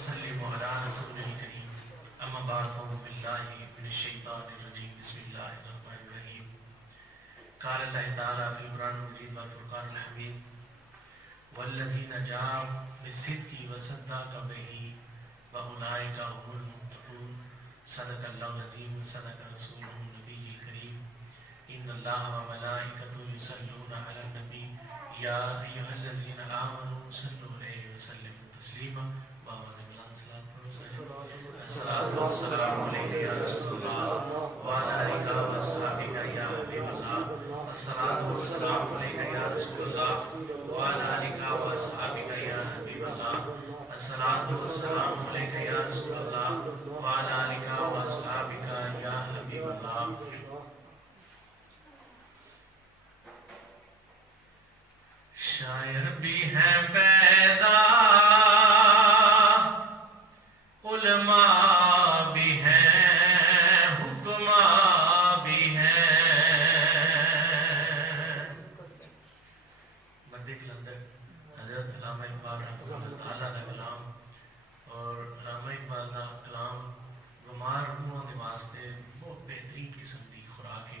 وسلم على رسول الكريم اما بعد اعوذ بالله من الشيطان الرجيم بسم الله الرحمن الرحيم قال الله تعالى في القرآن المجيد والفرقان الحميد والذين جاءوا بالصدق وصدقوا به واولئك هم المتقون صدق الله العظيم صدق رسوله النبي الكريم ان الله وملائكته يصلون على النبي يا ايها الذين امنوا صلوا عليه وسلموا تسليما الصلاة والسلام عليك يا رسول الله وعلى آلك وأصحابك يا حبيب الله الصلاة والسلام عليك يا رسول الله وعلى آلك وأصحابك يا حبيب الله الصلاة والسلام عليك يا رسول الله وعلى آلك وأصحابك يا حبيب الله. شاعر بھی ہیں پیدا علماء بھی ہیں حکماء بھی ہیں. مدی کلندر حضرت علامہ اقبال رحمۃ اللہ تعالیٰ کا کلام اور علامہ اقبال کا کلام بیمار روحاں دے واسطے بہت بہترین قسم کی خوراک ہے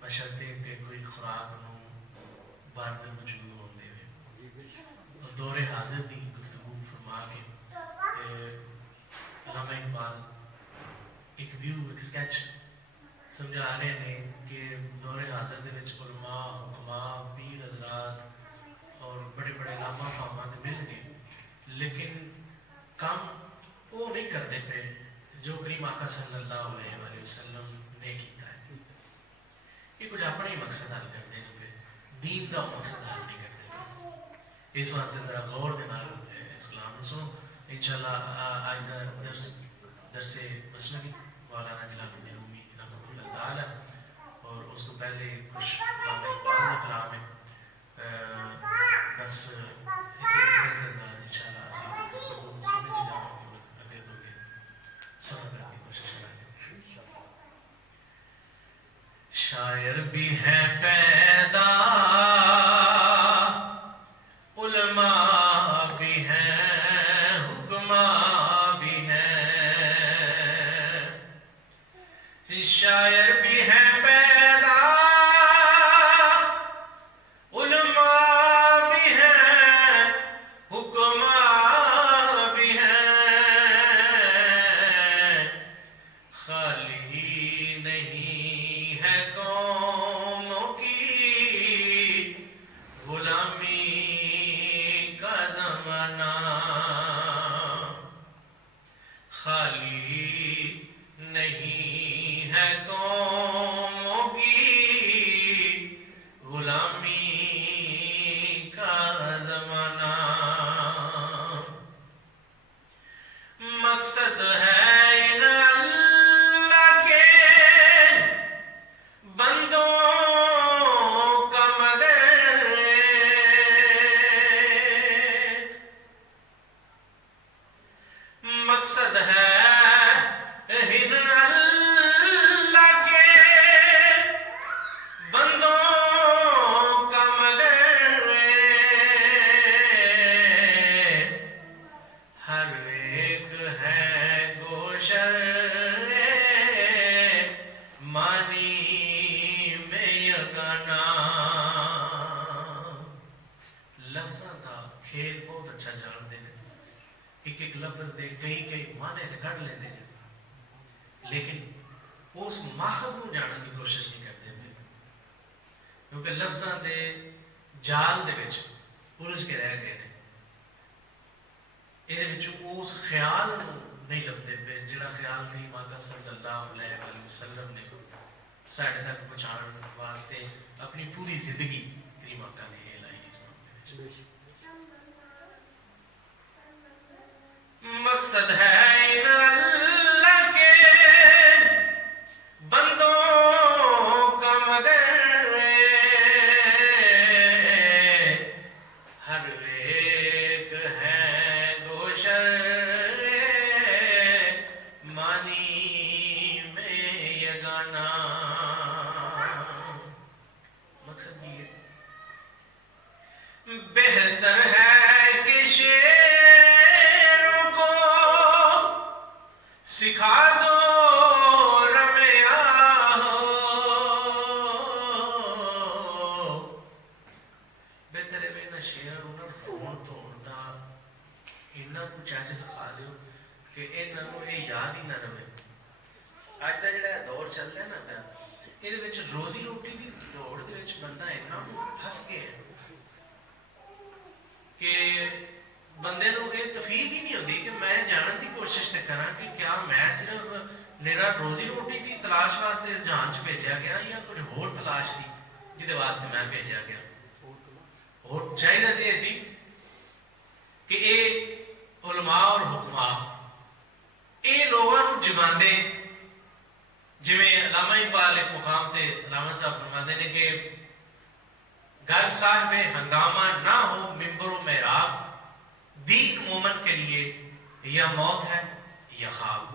بشرطے کہ کوئی خوراک نو بارتر موجود ہوتے ہوئے اور دور حاضر کی گفتگو فرما کے علامہ اقبال ایک ویو ایک سکیچ سمجھا رہے ہیں کہ دور حاضر دے وچ علماء حکماء پیر حضرات اور بڑے بڑے علامہ فاہماں مل گئے لیکن کام وہ نہیں کرتے پہ جو کریم آقا صلی اللہ علیہ وسلم نے کیتا ہے. یہ کچھ اپنے ہی مقصد حل کرتے ہیں پہ دین کا مقصد حل نہیں کرتے. اس واسطے ذرا غور کے نال اس کلام سنو انشاءاللہ. آج کا درس مثنوی مولانا جلال الدین رومی رحمۃ اللہ تعالی اور اس کو پہلے کچھ علامہ اقبال کا کلام ہے. بس اسے انشاءاللہ اگے تو سمجھ کرنے کی کوشش کریں. شاعر بھی ہے پیدا علماء بھی ہیں حکماء بھی ہیں. شاعر بھی ہے پیدا علماء بھی ہیں حکماء بھی ہیں. خالی نہیں ہے قوموں کی غلامی کا زمانہ. خالی نہیں ہے قوموں کی غلامی کا زمانہ. مقصد ہے ان اللہ کے بندوں کا مگر مقصد ہے ان اللہ کے بندوں کا مگر ہر ایک ہے گوشر مانی میں یگانا. لفظاں کا کھیل بہت اچھا جانتے ہیں. ایک ایک لفظ دے کئی کئی معنی تے کڈ لیندے ہیں لیکن اس ماخذ نو جاننے کی کوشش نہیں کرتے پے کیونکہ لفظاں دے جال دے وچ الجھ کے رہ گئے ہیں. یہ اس خیال نو نہیں لبتے پے جڑا خیال کریم آقا صلی اللہ علیہ وسلم نے ساڈے تک پہنچانے واسطے اپنی پوری زندگی کریم آقا نے لائی. مقصد ہے ان اللہ کے بندوں کا مگر ہر ایک ہے گوشر مانی میں یگانا. مقصد یہ بہتر ہے کہ شیروں ਬਿਹਤਰ ਹੈ ਵੀ ਇਹਨਾਂ ਸ਼ੇਅਰ ਉਹਨਾਂ ਨੂੰ ਹੋਣ ਧੋਣ ਦਾ ਇੰਨਾ ਕੁ ਚੱਜ ਸਿਖਾ ਦਿਓ ਕਿ ਇਹਨਾਂ ਨੂੰ ਇਹ ਯਾਦ ਹੀ ਨਾ ਰਵੇ। ਅੱਜ ਦਾ ਜਿਹੜਾ ਦੌਰ ਚੱਲ ਰਿਹਾ ਨਾ ਪਿਆ, ਇਹਦੇ ਵਿੱਚ ਰੋਜ਼ੀ ਰੋਟੀ ਦੀ ਦੌੜ ਦੇ ਵਿੱਚ ਬੰਦਾ ਇੰਨਾ ਫਸ ਗਿਆ ਕਿ ਬੰਦੇ ਨੂੰ ਇਹ ਤਫੀਕ ਹੀ ਨਹੀਂ ਹੁੰਦੀ ਕਿ ਮੈਂ ਜਾਣਨ ਦੀ ਕੋਸ਼ਿਸ਼ ਤੇ ਕਰਾਂ ਕਿ ਕਿਆ ਮੈਂ ਸਿਰਫ ਮੇਰਾ ਰੋਜ਼ੀ ਰੋਟੀ ਦੀ ਤਲਾਸ਼ ਵਾਸਤੇ ਇਸ ਜਹਾਨ 'ਚ ਭੇਜਿਆ ਗਿਆ ਜਾਂ ਕੁਝ ਹੋਰ ਤਲਾਸ਼ ਸੀ ਜਿਹਦੇ ਵਾਸਤੇ ਮੈਂ ਭੇਜਿਆ ਗਿਆ। ਹੋਰ ਚਾਹੀਦਾ ਤੇ ਸੀ ਕਿ ਇਹ ਉਲਮਾ ਔਰ ਹੁਕਮਾ ਇਹ ਲੋਕਾਂ ਨੂੰ ਜਗਾਉਂਦੇ, ਜਿਵੇਂ ਅਲਾਮਾ ਇਕਬਾਲ ਇੱਕ ਮੁਕਾਮ ਤੇ ਅਲਾਮਾ ਸਾਹਿਬ ਫਰਮਾਉਂਦੇ ਨੇ ਕਿ घर साहब में हंगामा ना हो मिंबरो मेहराब, दीन मोमन के लिए या मौत है या खाब।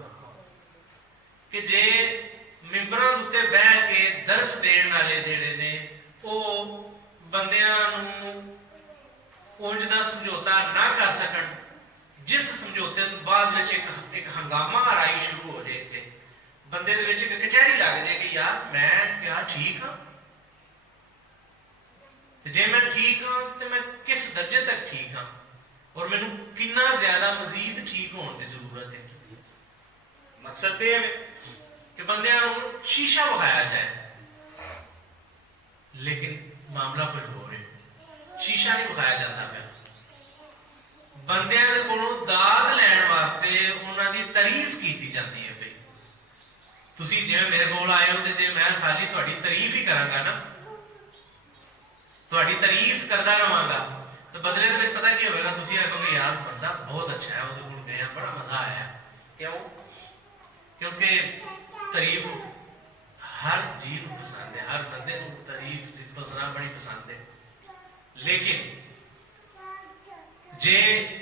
कि जे मिंबरां उत्ते बह के दर्स देण वाले जेड़े ने ਉਹ ਬੰਦਿਆਂ ਨੂੰ ਉਂਝ ਦਾ ਸਮਝੌਤਾ ਨਾ ਕਰ ਸਕਣ, ਜਿਸ ਸਮਝੌਤੇ ਤੋਂ ਬਾਅਦ ਵਿੱਚ ਇੱਕ ਹੰਗਾਮਾ ਹਰਾਈ ਸ਼ੁਰੂ ਹੋ ਜਾਏ, ਇੱਥੇ ਬੰਦੇ ਦੇ ਵਿੱਚ ਇੱਕ ਕਚਹਿਰੀ ਲੱਗ ਜਾਏ ਕਿ ਯਾਰ ਮੈਂ ਕਿਆ ਠੀਕ ਹਾਂ, ਤੇ ਜੇ ਮੈਂ ਠੀਕ ਹਾਂ ਤੇ ਮੈਂ ਕਿਸ ਦਰਜੇ ਤੱਕ ਠੀਕ ਹਾਂ ਔਰ ਮੈਨੂੰ ਕਿੰਨਾ ਜ਼ਿਆਦਾ ਮਜ਼ੀਦ ਠੀਕ ਹੋਣ ਦੀ ਜ਼ਰੂਰਤ ਹੈ। ਮਕਸਦ ਇਹ ਹੈ ਕਿ ਬੰਦਿਆਂ ਨੂੰ ਸ਼ੀਸ਼ਾ ਵਿਖਾਇਆ ਜਾਏ, ਲੇਕਿਨ ਮਾਮਲਾ ਕੁਝ ਹੋਰ ਹੈ। ਸ਼ੀਸ਼ਾ ਨਹੀਂ ਵਿਖਾਇਆ ਜਾਂਦਾ ਪਿਆ, ਬੰਦਿਆਂ ਦੇ ਕੋਲੋਂ ਦਾਦ ਲੈਣ ਵਾਸਤੇ ਉਹਨਾਂ ਦੀ ਤਾਰੀਫ ਕੀਤੀ ਜਾਂਦੀ ਹੈ। ਬਈ ਤੁਸੀਂ ਜਿਵੇਂ ਮੇਰੇ ਕੋਲ ਆਏ ਹੋ ਤੇ ਜੇ ਮੈਂ ਖਾਲੀ ਤੁਹਾਡੀ ਤਾਰੀਫ ਹੀ ਕਰਾਂਗਾ ਨਾ, ਤੁਹਾਡੀ ਤਾਰੀਫ ਕਰਦਾ ਰਹਾਂਗਾ, ਤੇ ਬਦਲੇ ਦੇ ਵਿੱਚ ਪਤਾ ਕੀ ਹੋਵੇਗਾ, ਤੁਸੀਂ ਆਖੋਗੇ ਯਾਰ ਬੰਦਾ ਬਹੁਤ ਅੱਛਾ ਹੈ, ਉਹਦੇ ਕੋਲ ਗਏ ਬੜਾ ਮਜ਼ਾ ਆਇਆ। ਕਿਉਂ? ਕਿਉਂਕਿ ਤਾਰੀਫ ਹਰ ਜੀਵ ਨੂੰ ਪਸੰਦ ਹੈ, ਹਰ ਬੰਦੇ ਨੂੰ ਤਾਰੀਫ ਸਿਫਤੋ ਸਲਾਹ ਬੜੀ ਪਸੰਦ ਹੈ। ਲੇਕਿਨ ਜੇ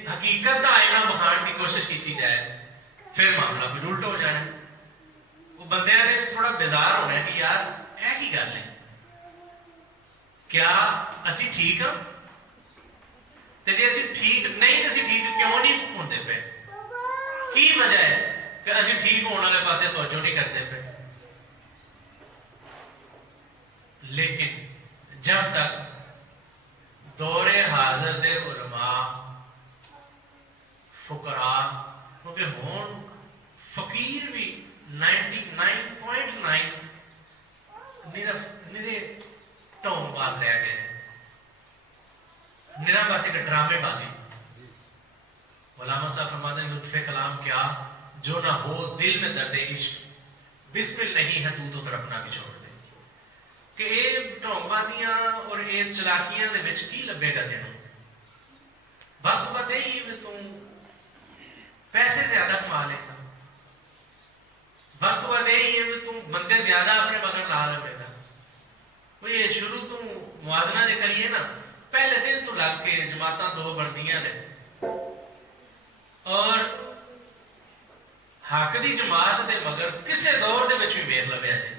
ਹਕੀਕਤ ਦਾ ਆਇਨਾ ਵਿਖਾਉਣ ਦੀ ਕੋਸ਼ਿਸ਼ ਕੀਤੀ ਜਾਏ ਫਿਰ ਮਾਮਲਾ ਕੁਝ ਉਲਟ ਹੋ ਜਾਣਾ। ਉਹ ਬੰਦਿਆਂ ਨੇ ਥੋੜਾ ਬੇਜ਼ਾਰ ਹੋਣਾ ਕਿ ਯਾਰ ਇਹ ਕੀ ਗੱਲ ਹੈ, ਕਿਆ ਅਸੀਂ ਠੀਕ ਹਾਂ? ਤੇ ਜੇ ਅਸੀਂ ਠੀਕ ਨਹੀਂ, ਅਸੀਂ ਠੀਕ ਕਿਉਂ ਨਹੀਂ ਹੁੰਦੇ ਪਏ? ਕੀ ਵਜ੍ਹਾ ਹੈ ਕਿ ਅਸੀਂ ਠੀਕ ਹੋਣ ਵਾਲੇ ਪਾਸੇ ਤਵੱਜੋ ਨਹੀਂ ਕਰਦੇ ਪਏ? ਲੇਕਿਨ ਜਬ ਤੱਕ ਦੌਰੇ ਹਾਜ਼ਰ ਦੇ ਉਲਮਾ ਫੁਕਰਾ, ਕਿਉਂਕਿ ਹੁਣ ਫਕੀਰ ਵੀ 99.9 ਨਿਰੇ ਢੋਂਗਬਾਜ਼ ਰਹਿ ਗਏ, ਨਿਰਾ ਬਸ ਇੱਕ ਡਰਾਮੇਬਾਜ਼ੀ। उलामा साहब फरमाते हैं लुत्फ़े कलाम क्या जो ना हो दिल में दर्द इश्क बिस्मिल नहीं है तू तो तड़पना भी छोड़ दे। कि ये ढोंगबाजियां और इस चलाकियां दे विच की लगेगा तेनों? बात तो बात यही है तू पैसे ज्यादा कमा लेगा, बात तो बात यही है तू बंदे ज्यादा अपने बगैर ला लेगा। वो ये शुरू तू मुआजना जे करिए ना, पहले दिन तो लग के जमातां दो बढ़दियां ने और हक दी जमात दे मगर किसी दौर दे विच भी वेख लविया जी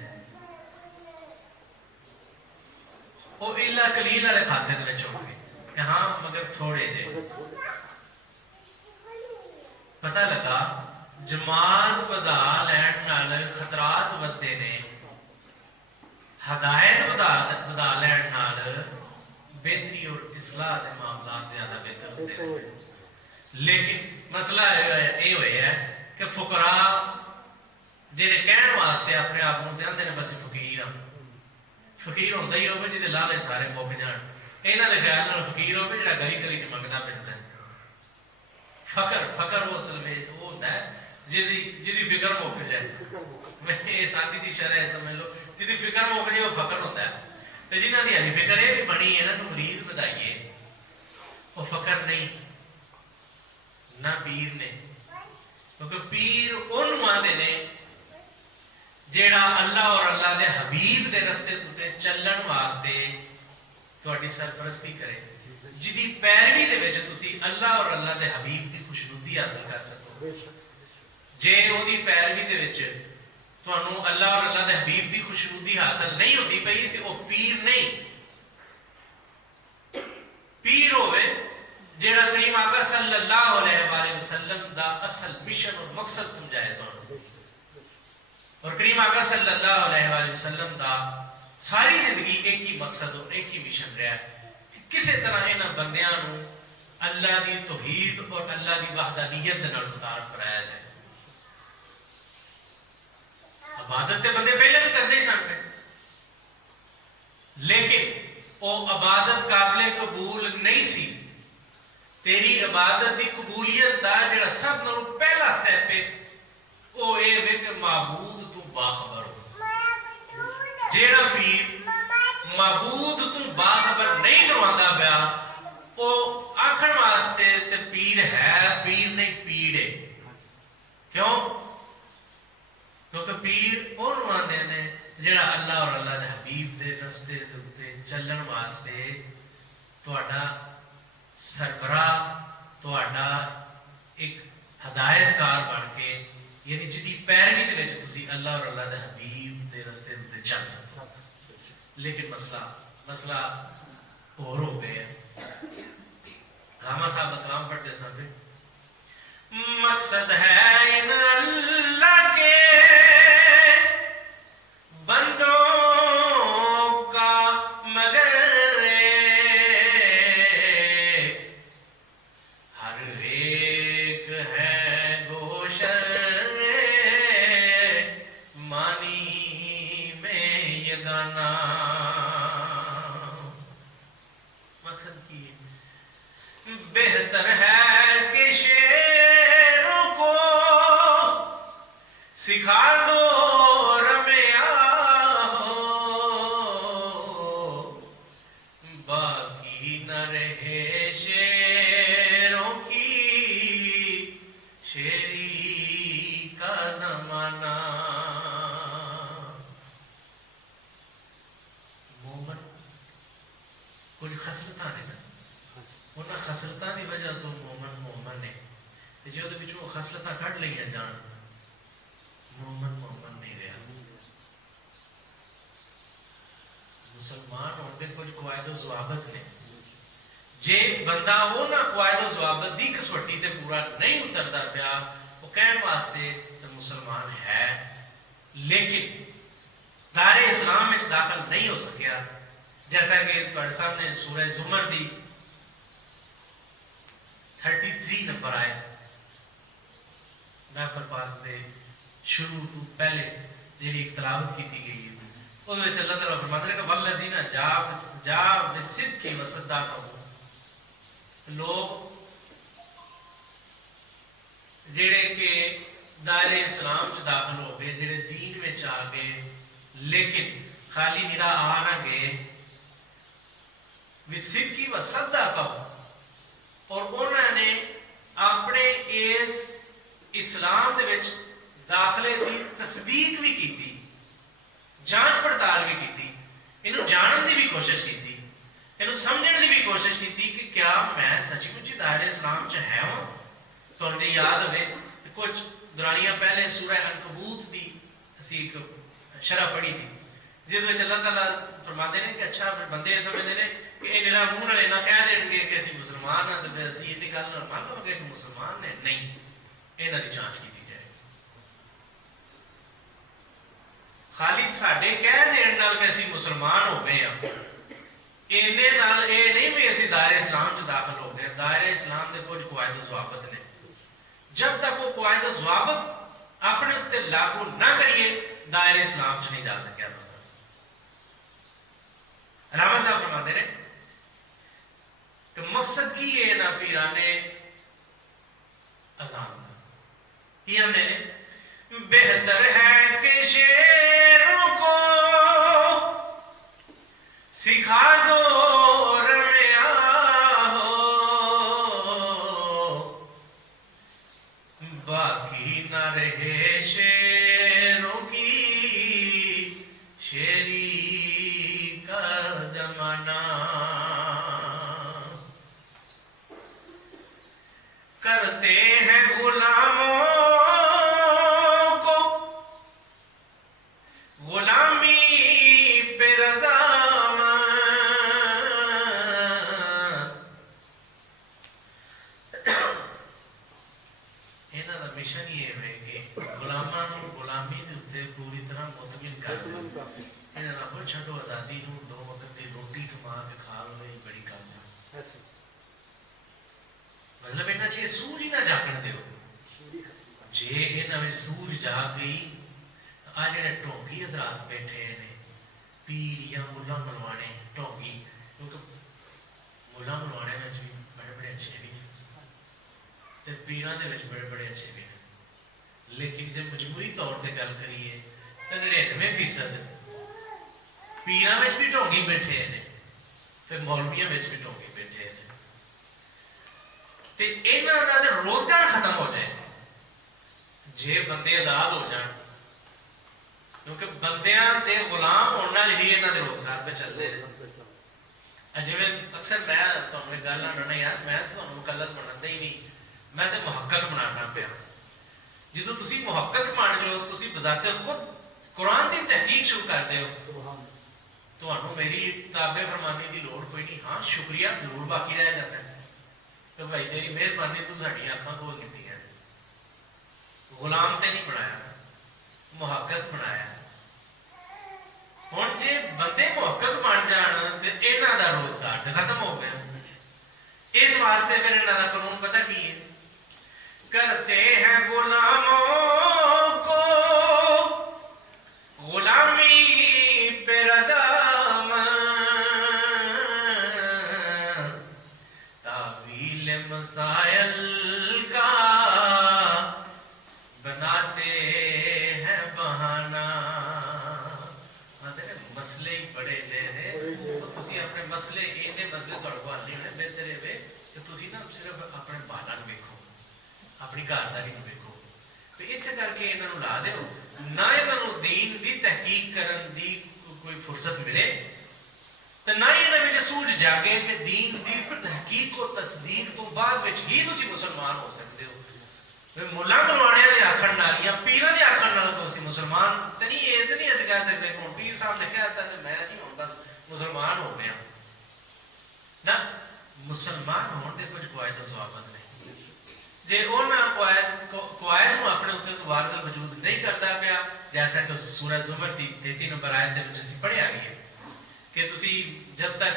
वो इला कलील वाले खाते दे विच होणगे कि हाँ मगर थोड़े जे पता लगा जमात वधा लैण नाल खतरात वधदे ने, हदायत वधा लैण नाल बेहतरी और इस्लाह दे मामलात ज्यादा बेहतर होंदे ने। लेकिन मसला ये होया है कि फुकरा जिहड़े कहण वास्ते अपने आप को चाहते हैं बस फकीर हाँ, फकीर होंदा ही होवे जिहदे लाले सारे मुक जाण, इन्हां दे ख्याल नाल फकीर होवे जिहड़ा गली गली च मंगदा फिरदा है। फकर वो असल में वो होंदा है जिहदी फिक्र मुक जाए, मैं ये सादी दी शरह समझ लो, जिहदी फिक्र मुक जाए वो फकर होंदा है। ते जिन्हां दी हली फिक्र ये भी बनी इन्हां नूं मरीज वधाइए, वो फकर नहीं ना पीर ने, क्योंकि पीर उन्होंने आंदे ने जेड़ा अल्लाह और अल्लाह दे हबीब दे रस्ते ते चलण वास्ते तुहाडी सरपरस्ती करे, जिहदी पैरवी दे विच तुसी अल्लाह और अल्लाह दे हबीब दी खुशनुदी हासिल कर सको। जे ओदी पैरवी दे विच तुहानू अल्लाह और अल्लाह दे हबीब दी खुशनुदी हासिल नहीं होती पई ते ओ पीर नहीं। पीर होवे जेड़ा करीम आका सल्लल्लाहु अलैहि वसल्लम दा असल मिशन और मकसद समझाए तो, और करीम आका सल्लल्लाहु अलैहि वसल्लम दा सारी जिंदगी एक ही मकसद और एक ही मिशन रहा है, کسی طرح انہاں بندیاں نو اللہ دی توحید اور اللہ دی وحدانیت دے نال اتار کرایا جائے. عبادت تے بندے پہلے بھی کرتے ہی سن پہ, لیکن وہ عبادت قابل قبول نہیں سی. تیری عبادت دی قبولیت دا جڑا سب نالوں پہلا سٹیپ ہے وہ اے وے کہ معبود تو باخبر ہو. جیڑا پیر معبود تو باخبر نہیں کرواتا پیا وہ آکھن واسطے تے پیر ہے, پیر نہیں پیڑ ہے. کیوں؟ کیونکہ پیر کون آندے نے جڑا اللہ اور اللہ دے حبیب دے رستے دے اوتے چلن واسطے تہاڈا سربراہ, تہاڈا ایک ہدایت کار بن کے, یعنی جدی پیروی دے وچ تسی اللہ اور اللہ دے حبیب دے رستے دے چل سکتے. لیکن مسئلہ اور ہو گیا. علامہ صاحب کلام پڑھتے سن, مقصد ہے ان اللہ کے بندوں کا مگر ہر ایک ہے گوشر مانی میں یگانا. مقصد کی بہتر ہے کہ شیروں کو سکھا دو رمیا ہو, باقی نہ رہے شیروں کی شیری کا زمانہ. مومن کوئی خصلتاں نے نا, انہاں خصلتاں دی وجہ تو مومن نے, جے اودے وچوں خصلتاں کڈ لئیاں جان مومن نہیں رہا. مسلمان ہونے کے کچھ قواعد و ضوابط نے, جے بندہ انہاں قواعد و ضوابط دی کسوٹی تے پورا نہیں اتردا پیا وہ کہن واسطے تے مسلمان ہے لیکن دائرے اسلام میں داخل نہیں ہو سکیا. جیسا کہ تہاڈے سامنے سورہ زمر دی 33 نمبر آئے محفل پاک دے شروع تو پہلے جیڑی ایک تلاوت کی گئی ہے اس میں اللہ تعالیٰ فرماتے ہیں کہ والذین جا بالصدق وصدقوا, لوگ جڑے کہ دائرے اسلام چ داخل ہو گئے, جڑے دین میں آ گئے لیکن خالی نرا آ نہ گئے, بالصدق وصدقوا, اور انہوں نے اپنے اس اسلام دے وچ داخلے دی تصدیق بھی کی, جانچ پڑتال بھی کی, انہوں جانن دی بھی کوشش کی, انہوں سمجھن دی بھی کوشش کی کہ کیا میں سچی مچی دائرے اسلام چ ہے ہوں. تو انہیں یاد ہوئے کچھ دورانیاں پہلے سورہ عنکبوت دی اسی ایک شرح پڑھی تھی جس میں اللہ تعالیٰ فرماتے ہیں کہ اچھا بندے سمجھتے ہیں کہ یہ میرا منہ والے نہ کہہ دیں گے کہ اسی مسلمان ہیں تو پھر اسی یہ گل مان لو گے کہ مسلمان نے نہیں, یہاں کی جانچ کی جائے. خالی ساڈے کہہ دین نال کہ اسی مسلمان ہو گئے ہیں اینے نال اے نہیں بھی اسی دائرے اسلام چ داخل ہو گئے. دائرے اسلام دے کچھ قواعد و ضوابط نے, جب تک وہ قواعد و ضوابط اپنے اتنے لاگو نہ کریے دائرے اسلام چ نہیں جا سکیا. علامہ صاحب فرماتے ہیں کہ مقصد کی ہے نا پیرانے اذان کا, یہ ہمیں بہتر ہے کہ شیروں کو سکھا دو رمیا ہو, باقی نہ رہے شیروں کی شیری کا زمانہ. کرتے ہیں غلاموں کو غلامی پہ رضامند, انہاں دا مشن یہ ہے کہ غلاماں نوں غلامی دے اوتے پوری طرح مطمئن کر دیں. انہاں نوں چھڈو آزادی نوں, 2 وقت دی روٹی کما کے کھا لو, یہ بڑی کام ہے. ਮਤਲਬ ਇਹਨਾਂ 'ਚ ਇਹ ਸੂਝ ਹੀ ਨਾ ਜਾਗਣ ਦਿਓ। ਜੇ ਇਹਨਾਂ ਵਿੱਚ ਸੂਝ ਜਾਗ ਗਈ, ਆ ਜਿਹੜੇ ਢੋਂਗੀ ਹਜ਼ਰਾਤ ਬੈਠੇ ਨੇ, ਪੀਰ ਜਾਂ ਮੁੱਲਾ ਮਲਵਾਣੇ ਢੋਂਗੀ, ਕਿਉਂਕਿ ਮੁੱਲਾ ਮਲਵਾਣੇ ਵਿੱਚ ਵੀ ਬੜੇ ਬੜੇ ਅੱਛੇ ਵੀ ਤੇ ਪੀਰਾਂ ਦੇ ਵਿੱਚ ਬੜੇ ਬੜੇ ਅੱਛੇ ਵੀ, ਲੇਕਿਨ ਜੇ ਮਜਮੂਰੀ ਤੌਰ ਤੇ ਗੱਲ ਕਰੀਏ ਤਾਂ 99% ਪੀਰਾਂ ਵਿੱਚ ਵੀ ਢੋਂਗੀ ਬੈਠੇ ਨੇ ਤੇ ਮੌਲਵੀਆਂ ਵਿੱਚ ਵੀ ਢੋਂਗੀ ਬੈਠੇ ਨੇ। ਤੇ ਇਹਨਾਂ ਦਾ ਤਾਂ ਰੋਜ਼ਗਾਰ ਖਤਮ ਹੋ ਜਾਏ ਜੇ ਬੰਦੇ ਆਜ਼ਾਦ ਹੋ ਜਾਣ, ਕਿਉਂਕਿ ਬੰਦਿਆਂ ਦੇ ਗੁਲਾਮ ਹੋਣ ਨਾਲ ਹੀ ਇਹਨਾਂ ਦੇ ਰੋਜ਼ਗਾਰ ਤੇ ਚੱਲਦੇ ਨੇ। ਜਿਵੇਂ ਅਕਸਰ ਮੈਂ ਤੁਹਾਨੂੰ ਇਹ ਗੱਲ ਨਾ ਡਰਨਾ ਯਾਰ, ਮੈਂ ਤੁਹਾਨੂੰ ਮੁਕੱਲਦ ਬਣਾਉਂਦਾ ਹੀ ਨਹੀਂ, ਮੈਂ ਤੇ ਮੁਹੱਕਕ ਬਣਾਉਣਾ ਪਿਆ। ਜਦੋਂ ਤੁਸੀਂ ਮੁਹੱਕਕ ਬਣ ਜਾਓ, ਤੁਸੀਂ ਬਜ਼ਾਤੇ ਖੁਦ ਕੁਰਾਨ ਦੀ ਤਹਿਕੀਕ ਸ਼ੁਰੂ ਕਰਦੇ ਹੋ, ਤੁਹਾਨੂੰ ਮੇਰੀ ਤਾਬੇ ਫਰਮਾਨੀ ਦੀ ਲੋੜ ਕੋਈ ਨਹੀਂ। ਹਾਂ, ਸ਼ੁਕਰੀਆ ਜ਼ਰੂਰ ਬਾਕੀ ਰਹਿ ਜਾਂਦਾ ਹੈ ਕਿ ਭਾਈ ਤੇਰੀ ਮਿਹਰਬਾਨੀ ਤੂੰ ਸਾਡੀਆਂ ਅੱਖਾਂ ਖੋਲ ਦਿੱਤੀਆਂ। ਗੁਲਾਮ ਤੇ ਨਹੀਂ ਬਣਾਇਆ, ਮੁਹੱਕਕ ਬਣਾਇਆ। ਹੁਣ ਜੇ ਬੰਦੇ ਮੁਹੱਕਕ ਬਣ ਜਾਣ ਤੇ ਇਹਨਾਂ ਦਾ ਰੋਜ਼ਗਾਰ ਤੇ ਖਤਮ ਹੋ ਗਿਆ। ਇਸ ਵਾਸਤੇ ਫਿਰ ਇਹਨਾਂ ਦਾ ਕਾਨੂੰਨ ਪਤਾ ਕੀ ਹੈ? ਕਰਤੇ ਹੈ ਗੁਲਾਮੋਂ ਕੋ ਗੁਲਾਮੀ पे रज़ामंद, तावील मसाइल का बनाते हैं बहाना। मसले ही बड़े जे ने, तो तुसी अपने मसले इन्ने मसले तुहाडे कोल नहीं होने, बेहतर है कि तुसी ना सिर्फ अपने बालां नूं वेखो, अपनी घरदारी नूं वेखो। तो इत्थे करके इन्हां नूं ला दिओ ना, इन्हां नूं दीन दी तहकीक करन दी कोई फुर्सत मिले तो ना ही इन्हां विच सूझ जागे कि दीन दी तहकीक को तस्दीक तो बाद विच ही तुसी मुसलमान हो सकते हो। मुला मलवाणियां दे आखण नाल या पीरां दे आखण नाल तुसी मुसलमान ते नहीं, ये ते नहीं असीं कह सकदे कि हुण पीर साहब ने कहता ते मैं नहीं हुण बस मुसलमान हो गया ना। मुसलमान होण दे कुछ कवायद सवाबत नहीं। जे उन्हां कवायद नूं अपने उत्ते तो वारदल वजूद नहीं करता पिया, जैसा कि सूरह ज़ुमर दी 33 नंबर आयत दे विच असीं पढ़िया भी है कि तुसी जब तक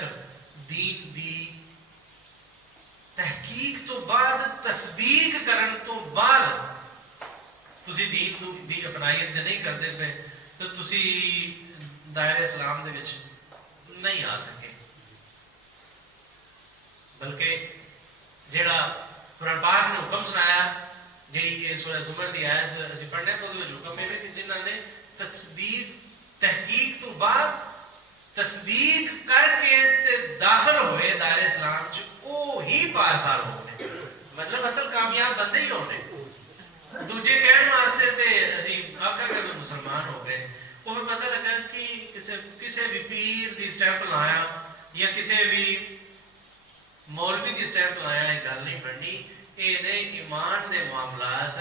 दीन दी तहकीक तो बाद तस्दीक करन तो बाद तुसी दीन दी अपनायत च नहीं करते पे तो तुसी दायरे इस्लाम दे विच नहीं आ सके। बल्कि जेड़ा कुरान पाक ने हुक्म सुनाया, जी सूरह ज़ुमर दी आयत असीं पढ़ने तो उहदे विच हुक्म है कि जिन्हां ने तस्दीक तहकीक तो बाद तस्दीक करके ते दाखिल होए दायरे इस्लाम च, ਉਹ ਹੀ ਪਾਸਾਰ ਹੋਣੇ, ਮਤਲਬ ਅਸਲ ਕਾਮਯਾਬ ਬੰਦੇ ਹੀ ਹੋਣੇ। ਦੂਜੇ ਕਹਿਣ ਵਾਸਤੇ ਤੇ ਅਸੀਂ ਆਖਾਂਗੇ ਕਿ ਮੁਸਲਮਾਨ ਹੋ ਗਏ, ਉਹ ਫਿਰ ਪਤਾ ਲੱਗਾ ਕਿ ਕਿਸੇ ਵੀ ਪੀਰ ਦੀ ਸਟੈਂਪ ਲਾਇਆ ਜਾਂ ਕਿਸੇ ਵੀ ਮੌਲਵੀ ਦੀ ਸਟੈਂਪ ਲਾਇਆ ਇਹ ਗੱਲ ਨਹੀਂ ਬਣਨੀ। ਇਹ ਨੇ ਈਮਾਨ ਦੇ ਮਾਮਲਾਤ